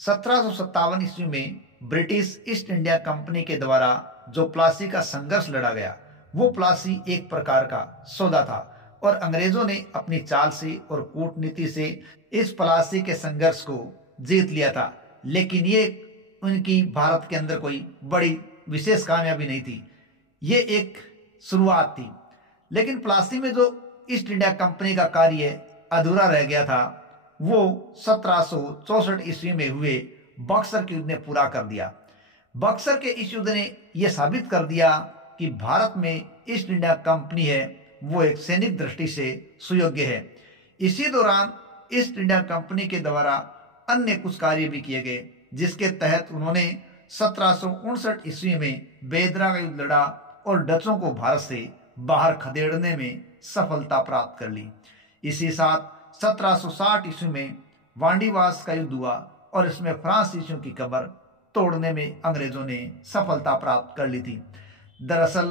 1757 ईस्वी में British east India company के द्वारा जो प्लासी का संघर्ष लड़ा गया, वो प्लासी एक प्रकार का सौदा था और अंग्रेजों ने अपनी चाल से और कूटनीति से इस प्लासी के संघर्ष को जीत लिया था। लेकिन ये उनकी भारत के अंदर कोई बड़ी विशेष कामयाबी नहीं थी, ये एक शुरुआत थी। लेकिन प्लासी में जो ईस्ट इंडिया कंपनी का कार्य अधूरा रह गया था, वो 1764 ईस्वी में हुए बक्सर के युद्ध ने पूरा कर दिया। बक्सर के इस युद्ध ने यह साबित कर दिया कि भारत में ईस्ट इंडिया कंपनी है वो एक सैनिक दृष्टि से सुयोग्य है। इसी दौरान ईस्ट इंडिया कंपनी के द्वारा अन्य कुछ कार्य भी किए गए, जिसके तहत उन्होंने 1759 ईस्वी में बेदरा का युद्ध लड़ा और डचों को भारत से बाहर खदेड़ने में सफलता प्राप्त कर ली। इसी साथ 1760 ईस्वी में वांडीवास का युद्ध हुआ और इसमें फ्रांसीसियों की कब्र तोड़ने में अंग्रेजों ने सफलता प्राप्त कर ली थी। दरअसल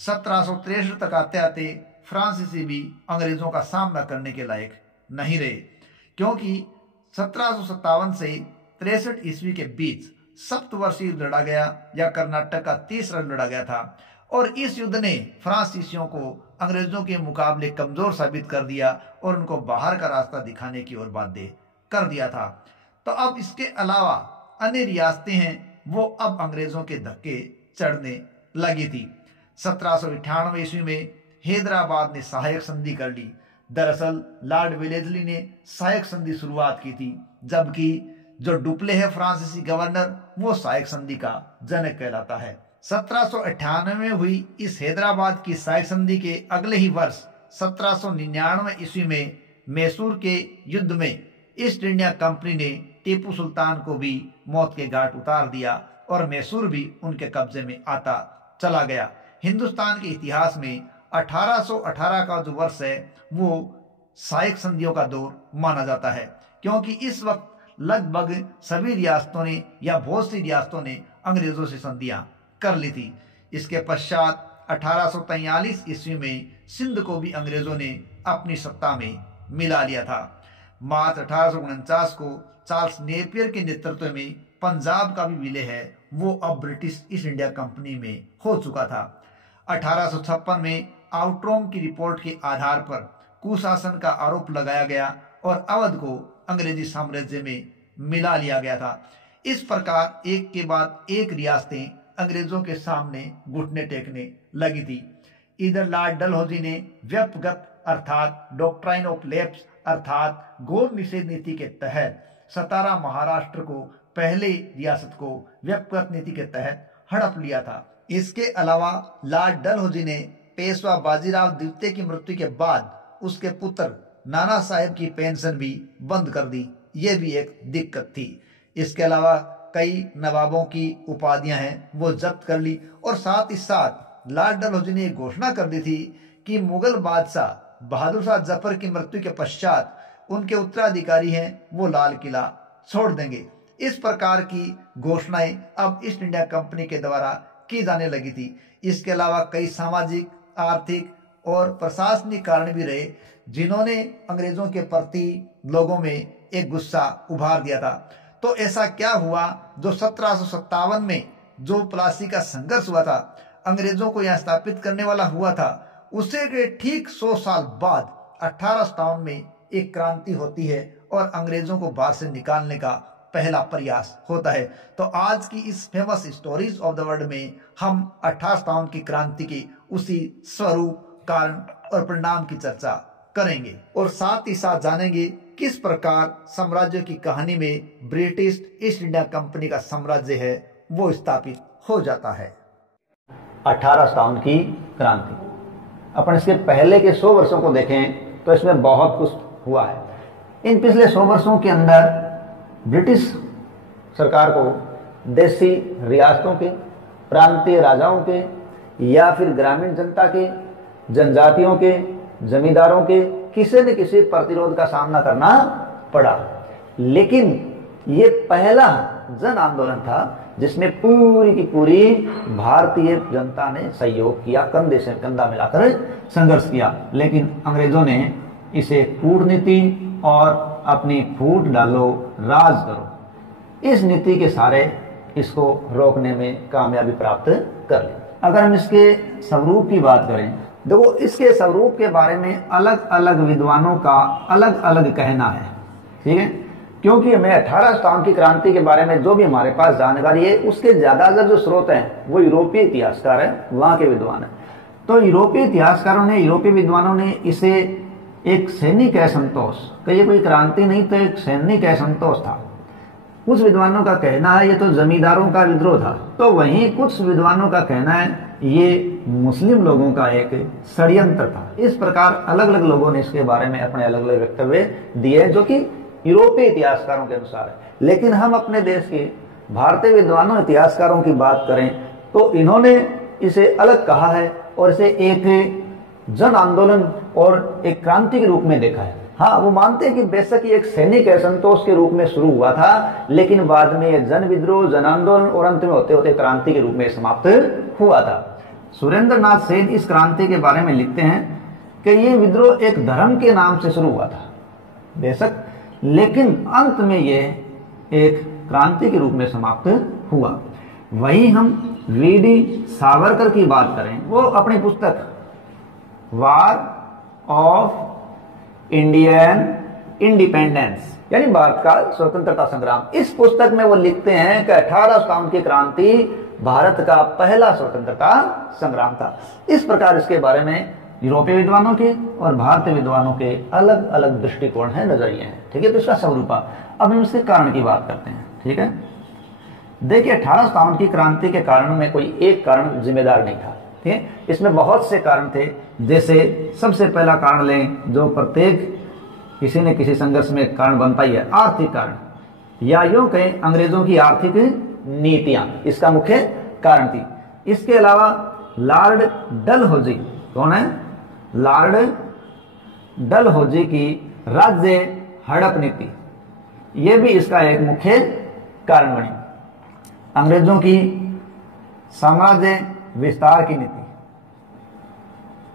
1763 तक आते आते फ्रांसीसी भी अंग्रेजों का सामना करने के लायक नहीं रहे, क्योंकि 1757 से 63 ईस्वी के बीच सप्तवर्षीय युद्ध लड़ा गया या कर्नाटक का तीसरा लड़ा गया था और इस युद्ध ने फ्रांसीसियों को अंग्रेजों के मुकाबले कमजोर साबित कर दिया और उनको बाहर का रास्ता दिखाने की ओर बाध्य कर दिया था। तो अब इसके अलावा अन्य रियासतें हैं, वो अब अंग्रेजों के धक्के चढ़ने लगी थी। 1798 ईस्वी में हैदराबाद ने सहायक संधि कर ली। दरअसल लॉर्ड वेलेस्ली ने सहायक संधि शुरुआत की थी, जबकि जो डुप्ले है फ्रांसीसी गवर्नर, वो सहायक संधि का जनक कहलाता है। 1798 में हुई इस हैदराबाद की सहायक संधि के अगले ही वर्ष 1799 ईस्वी में मैसूर के युद्ध में ईस्ट इंडिया कंपनी ने टीपू सुल्तान को भी मौत के घाट उतार दिया और मैसूर भी उनके कब्जे में आता चला गया। हिंदुस्तान के इतिहास में 1818 का जो वर्ष है वो सहायक संधियों का दौर माना जाता है, क्योंकि इस वक्त लगभग सभी रियासतों ने या बहुत सी रियासतों ने अंग्रेजों से संधियां कर ली थी। इसके पश्चात 1843 ईस्वी में सिंध को भी अंग्रेजों ने अपनी सत्ता में मिला लिया था। मार्च 1849 को चार्ल्स नेपियर के नेतृत्व में पंजाब का भी विलय है वो अब ब्रिटिश ईस्ट इंडिया कंपनी में हो चुका था। 1856 में आउट्रॉम की रिपोर्ट के आधार पर कुशासन का आरोप लगाया गया और अवध को अंग्रेजी साम्राज्य में मिला लिया गया था। इस प्रकार एक के बाद एक रियासतें अंग्रेजों के सामने घुटने टेकने लगी थी। इधर लॉर्ड डलहौजी ने व्यपगत अर्थात डॉक्ट्राइन ऑफ लैप्स अर्थात गौर निषेध नीति के तहत सतारा महाराष्ट्र को पहले रियासत को व्यपगत नीति के तहत हड़प लिया था। इसके अलावा लॉर्ड डलहौजी ने पेशवा बाजीराव द्वितीय की मृत्यु के बाद उसके पुत्र नाना साहेब की पेंशन भी बंद कर दी, ये भी एक दिक्कत थी। इसके अलावा कई नवाबों की उपाधियां हैं वो जब्त कर ली और साथ ही साथ लॉर्ड डलहौजी ने घोषणा कर दी थी कि मुगल बादशाह बहादुर शाह जफर की मृत्यु के पश्चात उनके उत्तराधिकारी हैं वो लाल किला छोड़ देंगे। इस प्रकार की घोषणाएं अब ईस्ट इंडिया कंपनी के द्वारा की जाने लगी थी। इसके अलावा कई सामाजिक, आर्थिक और प्रशासनिक कारण भी रहे जिन्होंने अंग्रेजों के प्रति लोगों में एक गुस्सा उभार दिया था। तो ऐसा क्या हुआ, जो 1757 में जो प्लासी का संघर्ष हुआ था, अंग्रेजों को यहाँ स्थापित करने वाला हुआ था, उसे के ठीक 100 साल बाद 1857 में एक क्रांति होती है और अंग्रेजों को बाहर से निकालने का पहला प्रयास होता है। तो आज की इस famous stories of the world में हम 1857 की क्रांति की उसी स्वरूप, कारण और परिणाम की चर्चा करेंगे और साथ ही साथ जानेंगे किस प्रकार साम्राज्य की कहानी में ब्रिटिश ईस्ट इंडिया कंपनी का साम्राज्य है वो स्थापित हो जाता है। 1857 की क्रांति, अपन इसके पहले के 100 वर्षों को देखें तो इसमें बहुत कुछ हुआ है। इन पिछले 100 वर्षों के अंदर ब्रिटिश सरकार को देसी रियासतों के, प्रांतीय राजाओं के या फिर ग्रामीण जनता के, जनजातियों के, जमींदारों के किसी न किसी प्रतिरोध का सामना करना पड़ा। लेकिन ये पहला जन आंदोलन था जिसमें पूरी की पूरी भारतीय जनता ने सहयोग किया, कंधे से कंधा मिलाकर संघर्ष किया। लेकिन अंग्रेजों ने इसे कूटनीति और अपनी फूट डालो, राज करो, इस नीति के सहारे इसको रोकने में कामयाबी प्राप्त कर ली। अगर हम इसके स्वरूप की बात करें, देखो इसके स्वरूप के बारे में अलग अलग विद्वानों का अलग अलग कहना है, ठीक है, क्योंकि हमें 1857 की क्रांति के बारे में जो भी हमारे पास जानकारी है उसके ज्यादातर जो स्रोत हैं वो यूरोपीय इतिहासकार है, वहां के विद्वान है। तो यूरोपीय इतिहासकारों ने, यूरोपीय विद्वानों ने इसे एक सैनिक असंतोष, ये कोई क्रांति नहीं तो एक सैनिक असंतोष था। कुछ विद्वानों का कहना है ये तो जमींदारों का विद्रोह था, तो वहीं कुछ विद्वानों का कहना है ये मुस्लिम लोगों का एक षड्यंत्र था। इस प्रकार अलग अलग लोगों ने इसके बारे में अपने अलग अलग वक्तव्य दिए जो कि यूरोपीय इतिहासकारों के अनुसार है। लेकिन हम अपने देश के भारतीय विद्वानों इतिहासकारों की बात करें तो इन्होंने इसे अलग कहा है और इसे एक जन आंदोलन और एक क्रांति के रूप में देखा है। हाँ, वो मानते हैं कि बेशक ये एक सैनिक असंतोष के रूप में शुरू हुआ था, लेकिन बाद में ये जन विद्रोह, जन आंदोलन और अंत में होते होते क्रांति के रूप में समाप्त हुआ था। सुरेंद्र नाथ सेन इस क्रांति के बारे में लिखते हैं कि ये विद्रोह एक धर्म के नाम से शुरू हुआ था बेशक, लेकिन अंत में ये एक क्रांति के रूप में समाप्त हुआ। वही हम वीडी सावरकर की बात करें, वो अपनी पुस्तक वार ऑफ इंडियन इंडिपेंडेंस यानी भारत का स्वतंत्रता संग्राम, इस पुस्तक में वो लिखते हैं कि 1857 की क्रांति भारत का पहला स्वतंत्रता संग्राम था। इस प्रकार इसके बारे में यूरोपीय विद्वानों के और भारतीय विद्वानों के अलग अलग दृष्टिकोण है, नजरिए हैं, ठीक है। तो इसका स्वरूपा, अब हम इसके कारण की बात करते हैं, ठीक है। देखिए 1857 की क्रांति के कारण में कोई एक कारण जिम्मेदार नहीं था, ठीक है, इसमें बहुत से कारण थे। जैसे सबसे पहला कारण लें जो प्रत्येक किसी न किसी संघर्ष में कारण बनता ही है, आर्थिक कारण, या यूं कहें अंग्रेजों की आर्थिक नीतियां इसका मुख्य कारण थी। इसके अलावा लॉर्ड डलहौजी, कौन है? लॉर्ड डलहौजी की राज्य हड़प नीति, यह भी इसका एक मुख्य कारण बनी। अंग्रेजों की साम्राज्य विस्तार की नीति,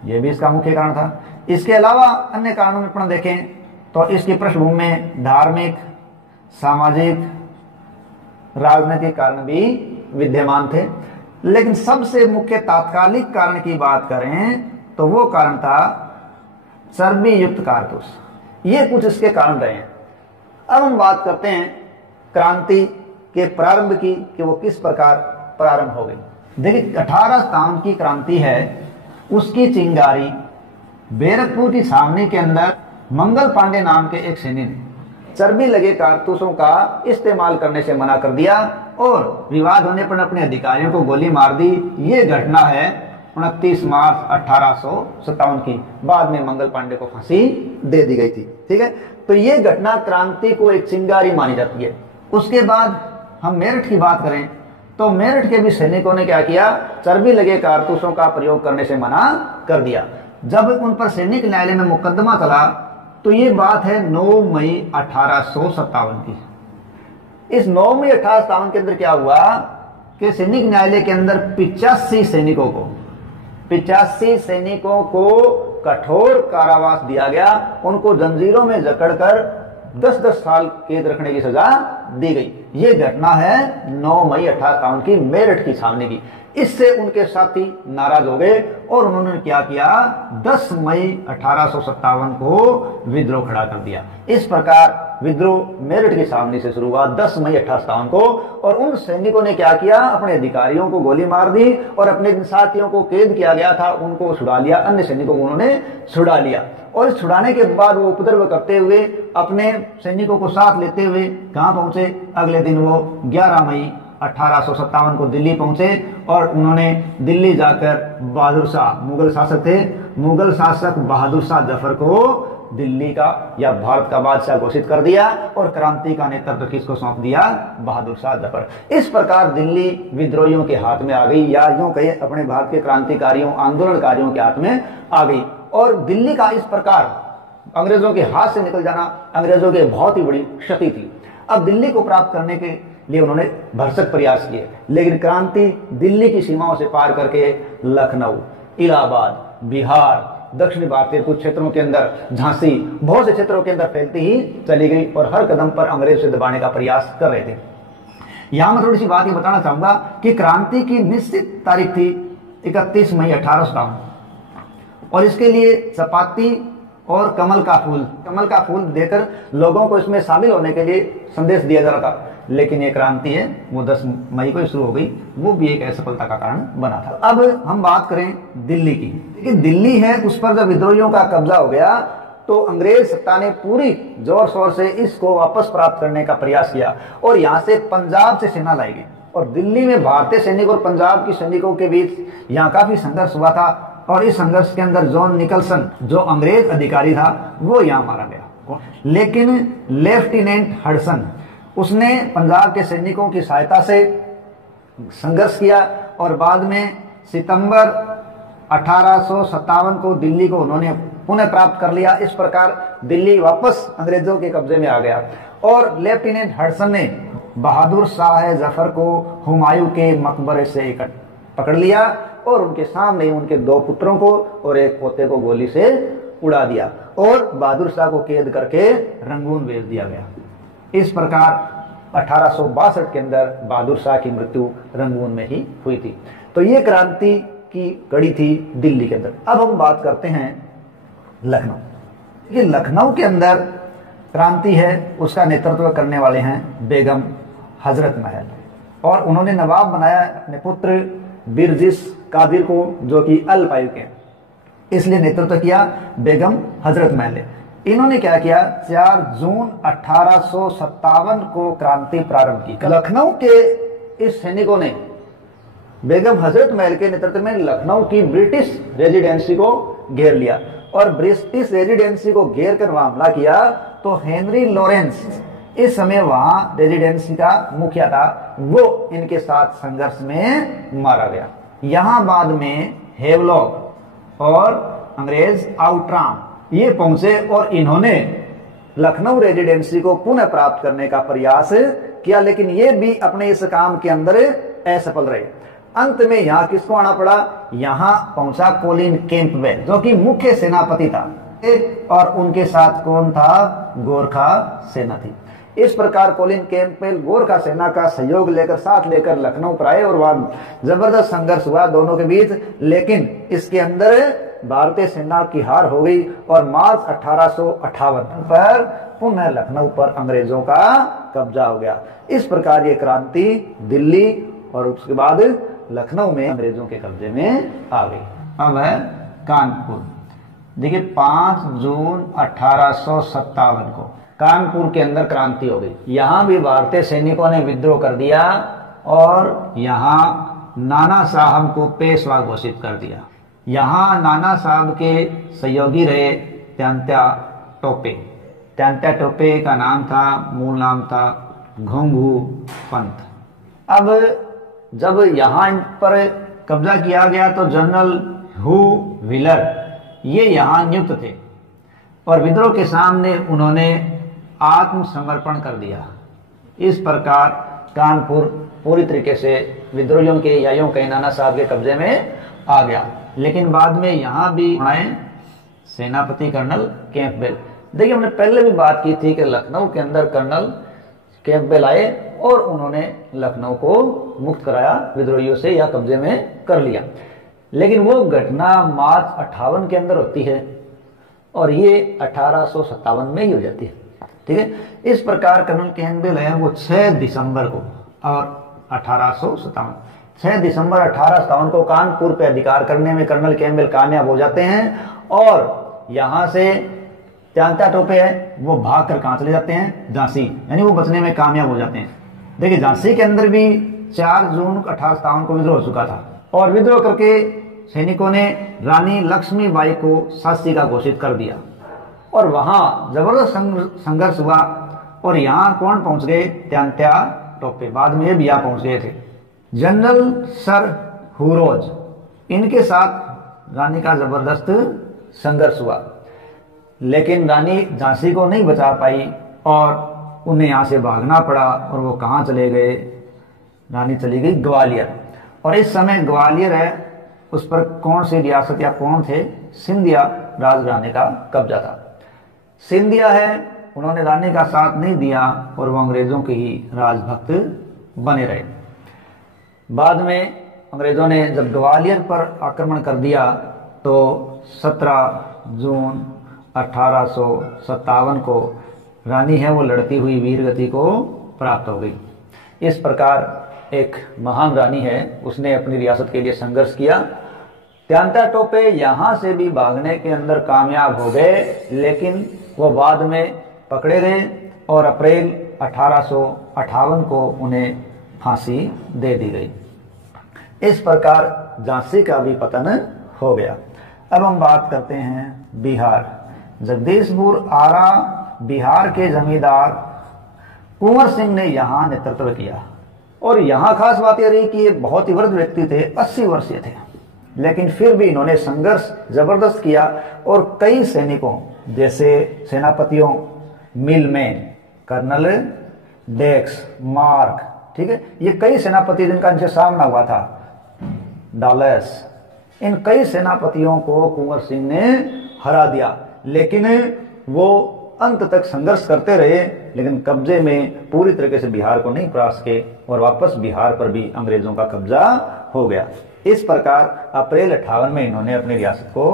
यह भी इसका मुख्य कारण था। इसके अलावा अन्य कारणों में अपन देखें तो इसकी पृष्ठभूमि में धार्मिक, सामाजिक, राजनीतिक कारण भी विद्यमान थे। लेकिन सबसे मुख्य तात्कालिक कारण की बात करें तो वो कारण था चर्बी युक्त कारतूस। ये कुछ इसके कारण रहे हैं। अब हम बात करते हैं क्रांति के प्रारंभ की कि वो किस प्रकार प्रारंभ हो गई। देखिए 1857 की क्रांति है, उसकी चिंगारी बैरकपुर की छावनी के अंदर मंगल पांडे नाम के एक सैनिक ने चर्बी लगे कारतूसों का इस्तेमाल करने से मना कर दिया और विवाद होने पर अपने अधिकारियों को गोली मार दी। ये घटना है 29 मार्च 1857 की। बाद में मंगल पांडे को फांसी दे दी गई थी, ठीक है। तो ये घटना क्रांति को एक चिंगारी मानी जाती है। उसके बाद हम मेरठ की बात करें तो मेरठ के भी सैनिकों ने क्या किया, चर्बी लगे कारतूसों का प्रयोग करने से मना कर दिया। जब उन पर सैनिक न्यायालय में मुकदमा चला तो ये बात है 9 मई 1857 की। इस 9 मई 1857 के अंदर क्या हुआ कि सैनिक न्यायालय के अंदर 85 सैनिकों को कठोर कारावास दिया गया। उनको जंजीरों में जकड़कर 10-10 साल कैद रखने की सजा दी गई। ये घटना है 9 मई 1857 की मेरठ की छावनी की। इससे उनके साथी नाराज हो गए और उन्होंने क्या किया, 10 मई 1857 को विद्रोह खड़ा कर दिया। इस प्रकार विद्रोह मेरठ की छावनी से शुरू हुआ 10 मई 1857 को। और उन सैनिकों ने क्या किया, अपने अधिकारियों को गोली मार दी और अपने जिन साथियों को कैद किया गया था उनको छुड़ा लिया, अन्य सैनिकों को उन्होंने छुड़ा लिया। और इस छुड़ाने के बाद वो उपद्रव करते हुए अपने सैनिकों को साथ लेते हुए कहां पहुंचे, अगले दिन वो 11 मई 1857 को दिल्ली पहुंचे और उन्होंने दिल्ली जाकर बहादुर शाह, मुगल शासक थे, मुगल शासक बहादुर शाह जफर को दिल्ली का या भारत का बादशाह घोषित कर दिया और क्रांति का नेतृत्व किसको सौंप दिया, बहादुर शाह जफर। इस प्रकार दिल्ली विद्रोहियों के हाथ में आ गई, या यूं कहे अपने भारत के क्रांतिकारियों, आंदोलनकारियों के हाथ में आ गई। और दिल्ली का इस प्रकार अंग्रेजों के हाथ से निकल जाना अंग्रेजों के बहुत ही बड़ी क्षति थी। अब दिल्ली को प्राप्त करने के लिए उन्होंने भरसक प्रयास किए, लेकिन क्रांति दिल्ली की सीमाओं से पार करके लखनऊ, इलाहाबाद, बिहार, दक्षिण भारतीय कुछ क्षेत्रों के अंदर, झांसी, बहुत से क्षेत्रों के अंदर फैलती ही चली गई और हर कदम पर अंग्रेज से दबाने का प्रयास कर रहे थे। यहां मैं थोड़ी सी बात ये बताना चाहूंगा कि क्रांति की निश्चित तारीख थी 31 मई 1857 और इसके लिए चपाती और कमल का फूल देकर लोगों को इसमें शामिल होने के लिए संदेश दिया जा रहा था। लेकिन ये क्रांति है वो 10 मई को शुरू हो गई, वो भी एक असफलता का कारण बना था। अब हम बात करें दिल्ली की। देखिए दिल्ली है, उस पर जब विद्रोहियों का कब्जा हो गया तो अंग्रेज सत्ता ने पूरी जोर शोर से इसको वापस प्राप्त करने का प्रयास किया और यहाँ से पंजाब से सेना लाई गई और दिल्ली में भारतीय सैनिक और पंजाब के सैनिकों के बीच यहाँ काफी संघर्ष हुआ था और इस संघर्ष के अंदर जॉन निकलसन जो अंग्रेज अधिकारी था वो यहाँ मारा गया। लेकिन लेफ्टिनेंट हडसन उसने पंजाब के सैनिकों की सहायता से संघर्ष किया और बाद में सितंबर 1857 को दिल्ली को उन्होंने पुनः प्राप्त कर लिया। इस प्रकार दिल्ली वापस अंग्रेजों के कब्जे में आ गया और लेफ्टिनेंट हडसन ने बहादुर शाह जफर को हुमायूं के मकबरे से पकड़ लिया और उनके सामने उनके 2 पुत्रों को और एक पोते को गोली से उड़ा दिया और बहादुर शाह को कैद करके रंगून भेज दिया गया। इस प्रकार 1862 के अंदर बहादुर शाह की मृत्यु रंगून में ही हुई थी। तो ये क्रांति की कड़ी थी दिल्ली के अंदर। अब हम बात करते हैं लखनऊ। ये लखनऊ के अंदर क्रांति है, उसका नेतृत्व करने वाले हैं बेगम हजरत महल और उन्होंने नवाब बनाया अपने पुत्र बिरजिस कादिर को जो कि अल्पायु के, इसलिए नेतृत्व किया बेगम हजरत महल ने। इन्होंने क्या किया, 4 जून 1857 को क्रांति प्रारंभ की। लखनऊ के इस सैनिकों ने बेगम हजरत महल के नेतृत्व में लखनऊ की ब्रिटिश रेजिडेंसी को घेर लिया और ब्रिटिश रेजिडेंसी को घेर कर वहां हमला किया तो हेनरी लॉरेंस इस समय वहां रेजिडेंसी का मुखिया था, वो इनके साथ संघर्ष में मारा गया। यहां बाद में हेवलॉक और अंग्रेज आउट्राम ये पहुंचे और इन्होंने लखनऊ रेजिडेंसी को पुनः प्राप्त करने का प्रयास किया, लेकिन ये भी अपने इस काम के अंदर असफल रहे। अंत में यहाँ किसको आना पड़ा, यहाँ पहुंचा कोलिन कैंपबेल जो कि मुख्य सेनापति था और उनके साथ कौन था, गोरखा सेना थी। इस प्रकार कोलिन कैंपबेल गोरखा सेना का सहयोग लेकर साथ लेकर लखनऊ पर आए और वहां जबरदस्त संघर्ष हुआ दोनों के बीच, लेकिन इसके अंदर भारतीय सेना की हार हो गई और मार्च 1858 पर पुनः लखनऊ पर अंग्रेजों का कब्जा हो गया। इस प्रकार ये क्रांति दिल्ली और उसके बाद लखनऊ में अंग्रेजों के कब्जे में आ गई। अब है कानपुर। देखिए 5 जून 1857 को कानपुर के अंदर क्रांति हो गई। यहां भी भारतीय सैनिकों ने विद्रोह कर दिया और यहां नाना साहब को पेशवा घोषित कर दिया। यहां नाना साहब के सहयोगी रहे त्यांत्या टोपे। त्यांत्या टोपे का नाम था, मूल नाम था घोंघू पंत। अब जब यहां पर कब्जा किया गया तो जनरल हू व्हीलर ये यहां नियुक्त थे और विद्रोह के सामने उन्होंने आत्मसमर्पण कर दिया। इस प्रकार कानपुर पूरी तरीके से विद्रोहियों के या यूं कहीं नाना साहब के कब्जे में आ गया। लेकिन बाद में यहां भी आए सेनापति कर्नल कैंपबेल। देखिए हमने पहले भी बात की थी कि लखनऊ के अंदर कर्नल कैंपबेल आए और उन्होंने लखनऊ को मुक्त कराया विद्रोहियों से या कब्जे में कर लिया। लेकिन वो घटना मार्च 58 के अंदर होती है और ये 1857 में ही हो जाती है। ठीक है, इस प्रकार कर्नल कैंपबेल है वो 6 दिसंबर को और 6 दिसंबर 1857 को कानपुर पे अधिकार करने में कर्नल कैंपबेल कामयाब हो जाते हैं और यहां से त्यांत्या टोपे है वो भाग कर कहां चले जाते हैं, झांसी, यानी वो बचने में कामयाब हो जाते हैं। देखिए झांसी के अंदर भी 4 जून 1857 को विद्रोह हो चुका था और विद्रोह करके सैनिकों ने रानी लक्ष्मीबाई को शासी का घोषित कर दिया और वहां जबरदस्त संघर्ष हुआ और यहां कौन पहुंच गए, त्यांत्या टोपे। बाद में भी यहां पहुंच गए थे। जनरल सर हुरोज इनके साथ रानी का जबरदस्त संघर्ष हुआ, लेकिन रानी झांसी को नहीं बचा पाई और उन्हें यहां से भागना पड़ा और वो कहां चले गए, रानी चली गई ग्वालियर। और इस समय ग्वालियर है उस पर कौन सी रियासत या कौन थे, सिंधिया राजघराने का कब्जा था। सिंधिया है उन्होंने रानी का साथ नहीं दिया और वो अंग्रेजों के ही राजभक्त बने रहे। बाद में अंग्रेजों ने जब ग्वालियर पर आक्रमण कर दिया तो 17 जून 1857 को रानी है वो लड़ती हुई वीरगति को प्राप्त हो गई। इस प्रकार एक महान रानी है, उसने अपनी रियासत के लिए संघर्ष किया। त्यांता टोपे यहाँ से भी भागने के अंदर कामयाब हो गए, लेकिन वो बाद में पकड़े गए और अप्रैल 1858 को उन्हें फांसी दे दी गई। इस प्रकार झांसी का भी पतन हो गया। अब हम बात करते हैं बिहार। जगदीशपुर आरा बिहार के जमींदार कुंवर सिंह ने यहाँ नेतृत्व किया और यहाँ खास बात यह रही कि ये बहुत ही वृद्ध व्यक्ति थे, 80 वर्षीय थे, लेकिन फिर भी इन्होंने संघर्ष जबरदस्त किया और कई सैनिकों जैसे सेनापतियों मिलमैन, कर्नल डेक्स, मार्क, ठीक है, ये कई सेनापति जिनका इनसे सामना हुआ था, डॉलस, इन कई सेनापतियों को कुंवर सिंह ने हरा दिया। लेकिन वो अंत तक संघर्ष करते रहे, लेकिन कब्जे में पूरी तरीके से बिहार को नहीं परा सके और वापस बिहार पर भी अंग्रेजों का कब्जा हो गया। इस प्रकार अप्रैल 58 में इन्होंने अपनी रियासत को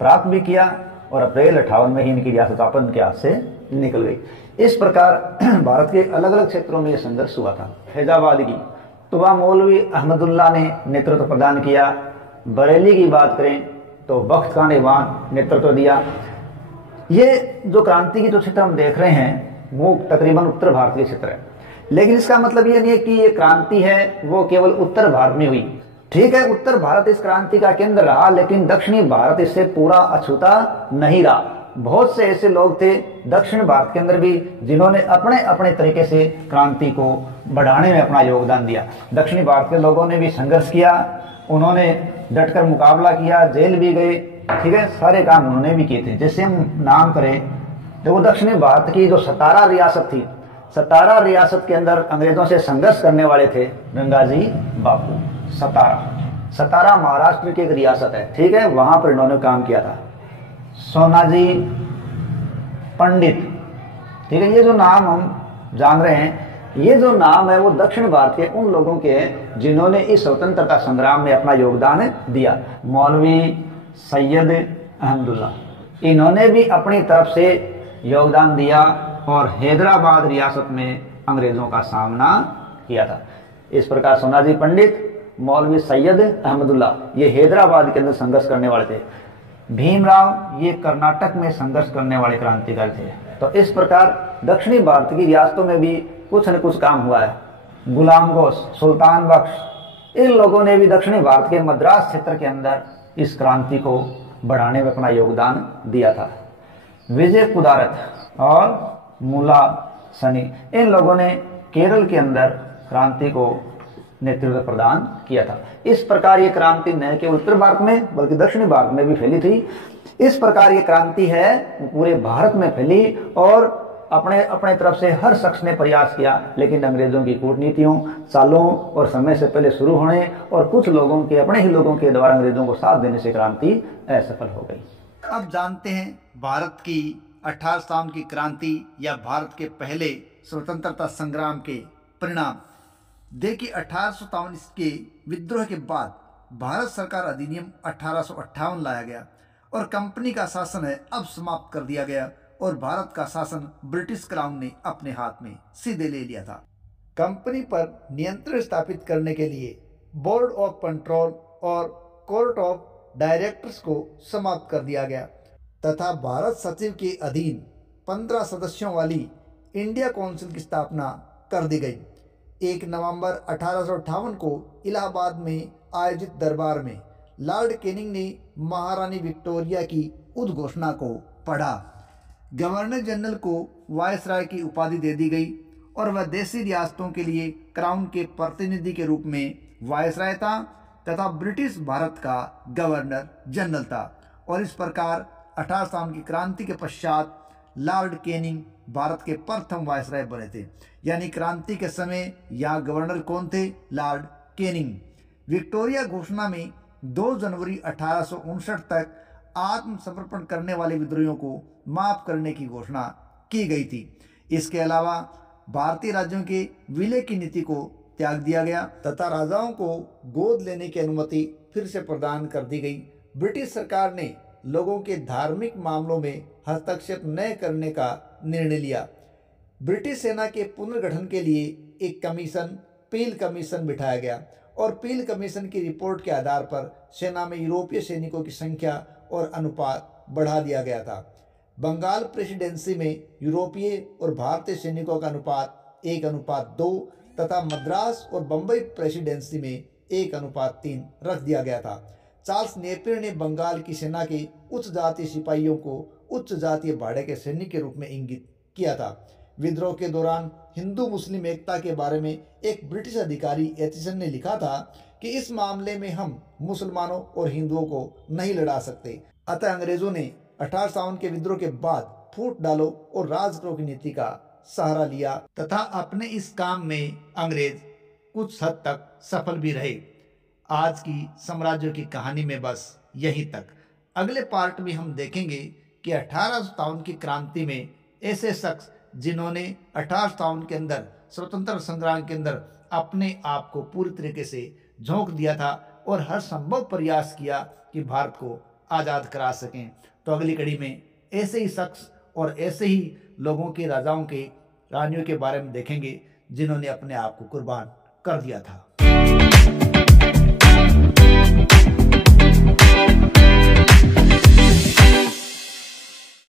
प्राप्त भी किया और अप्रैल 58 में ही इनकी रियासत अपन के हाथ से निकल गई। इस प्रकार भारत के अलग अलग क्षेत्रों में यह संघर्ष हुआ था। फैजाबाद की तुबा मौलवी अहमदुल्ला ने नेतृत्व प्रदान किया। बरेली की बात करें तो बख्त खान ईवान नेतृत्व दिया। ये जो क्रांति की जो क्षेत्र हम देख रहे हैं वो तकरीबन उत्तर भारत के क्षेत्र है, लेकिन इसका मतलब ये नहीं है कि ये क्रांति है वो केवल उत्तर भारत में हुई। ठीक है, उत्तर भारत इस क्रांति का केंद्र रहा, लेकिन दक्षिणी भारत इससे पूरा अछूता नहीं रहा। बहुत से ऐसे लोग थे दक्षिण भारत के अंदर भी जिन्होंने अपने अपने तरीके से क्रांति को बढ़ाने में अपना योगदान दिया। दक्षिणी भारत के लोगों ने भी संघर्ष किया, उन्होंने डटकर मुकाबला किया, जेल भी गए, ठीक है, सारे काम उन्होंने भी किए थे। जैसे हम नाम करें तो वो दक्षिणी भारत की जो सतारा रियासत थी, सतारा रियासत के अंदर अंग्रेजों से संघर्ष करने वाले थे गंगाजी बापू। सतारा महाराष्ट्र की एक रियासत है, ठीक है, वहां पर इन्होंने काम किया था। सोनाजी पंडित, ठीक है, ये जो नाम हम जान रहे हैं, ये जो नाम है वो दक्षिण भारत के उन लोगों के हैं जिन्होंने इस स्वतंत्रता संग्राम में अपना योगदान दिया। मौलवी सैयद अहमदुल्ला, इन्होंने भी अपनी तरफ से योगदान दिया और हैदराबाद रियासत में अंग्रेजों का सामना किया था। इस प्रकार सोनाजी पंडित, मौलवी सैयद अहमदुल्ला, ये हैदराबाद के अंदर संघर्ष करने वाले थे। भीमराव, ये कर्नाटक में संघर्ष करने वाले क्रांतिकारी थे। तो इस प्रकार दक्षिणी भारत की रियासतों में भी कुछ न कुछ काम हुआ है। गुलाम गोश, सुल्तान बख्श, इन लोगों ने भी दक्षिणी भारत के मद्रास क्षेत्र के अंदर इस क्रांति को बढ़ाने में अपना योगदान दिया था। विजय कुदारत और मुला सनी, इन लोगों ने केरल के अंदर क्रांति को नेतृत्व प्रदान किया था। इस प्रकार ये क्रांति न केवल उत्तर भारत में बल्कि दक्षिणी भारत में भी फैली थी। इस प्रकार ये क्रांति है पूरे भारत में फैली और अपने अपने तरफ से हर शख्स ने प्रयास किया, लेकिन अंग्रेजों की कूटनीतियों, सालों और समय से पहले शुरू होने और कुछ लोगों के, अपने ही लोगों के द्वारा अंग्रेजों को साथ देने से क्रांति असफल हो गई। अब जानते हैं भारत की 1857 की क्रांति या भारत के पहले स्वतंत्रता संग्राम के परिणाम। देखिए, 1857 के विद्रोह के बाद भारत सरकार अधिनियम 1858 लाया गया और कंपनी का शासन है अब समाप्त कर दिया गया और भारत का शासन ब्रिटिश क्राउन ने अपने हाथ में सीधे ले लिया था। कंपनी पर नियंत्रण स्थापित करने के लिए बोर्ड ऑफ कंट्रोल और कोर्ट ऑफ डायरेक्टर्स को समाप्त कर दिया गया तथा भारत सचिव के अधीन 15 सदस्यों वाली इंडिया काउंसिल की स्थापना कर दी गई। 1 नवंबर 1858 को इलाहाबाद में आयोजित दरबार में लॉर्ड कैनिंग ने महारानी विक्टोरिया की उद्घोषणा को पढ़ा। गवर्नर जनरल को वायसराय की उपाधि दे दी गई और वह देशी रियासतों के लिए क्राउन के प्रतिनिधि के रूप में वायसराय था तथा ब्रिटिश भारत का गवर्नर जनरल था। और इस प्रकार 1857 की क्रांति के पश्चात लॉर्ड कैनिंग भारत के प्रथम वायसराय बने थे। यानी क्रांति के समय यहाँ गवर्नर कौन थे? Lord Canning. विक्टोरिया घोषणा में 2 जनवरी 1859 तक आत्मसमर्पण करने वाले विद्रोहियों को माफ करने की घोषणा की गई थी। इसके अलावा भारतीय राज्यों के विलय की नीति को त्याग दिया गया तथा राजाओं को गोद लेने की अनुमति फिर से प्रदान कर दी गई। ब्रिटिश सरकार ने लोगों के धार्मिक मामलों में हस्तक्षेप न करने का निर्णय लिया। ब्रिटिश सेना के पुनर्गठन के लिए एक कमीशन, पील कमीशन बिठाया गया और पील कमीशन की रिपोर्ट के आधार पर सेना में यूरोपीय सैनिकों की संख्या और अनुपात बढ़ा दिया गया था। बंगाल प्रेसिडेंसी में यूरोपीय और भारतीय सैनिकों का अनुपात 1:2 तथा मद्रास और बंबई प्रेसिडेंसी में 1:3 रख दिया गया था। चार्ल्स नेपियर ने बंगाल की सेना के उच्च जातीय सिपाहियों को उच्च जातीय भाड़े के सैनिक के रूप में इंगित किया था। विद्रोह के दौरान हिंदू मुस्लिम एकता के बारे में एक ब्रिटिश अधिकारी एथिसन ने लिखा था कि इस मामले में हम मुसलमानों और हिंदुओं को नहीं लड़ा सकते। अतः अंग्रेजों ने 1857 के विद्रोह के बाद फूट डालो और राज करो की नीति का सहारा लिया तथा अपने इस काम में अंग्रेज कुछ हद तक सफल भी रहे। आज की साम्राज्यों की कहानी में बस यहीं तक। अगले पार्ट में हम देखेंगे कि 1857 की क्रांति में ऐसे शख्स जिन्होंने 1857 के अंदर स्वतंत्रता संग्राम के अंदर अपने आप को पूरी तरीके से झोंक दिया था और हर संभव प्रयास किया कि भारत को आज़ाद करा सकें। तो अगली कड़ी में ऐसे ही शख्स और ऐसे ही लोगों के, राजाओं के, रानियों के बारे में देखेंगे जिन्होंने अपने आप को कुर्बान कर दिया था।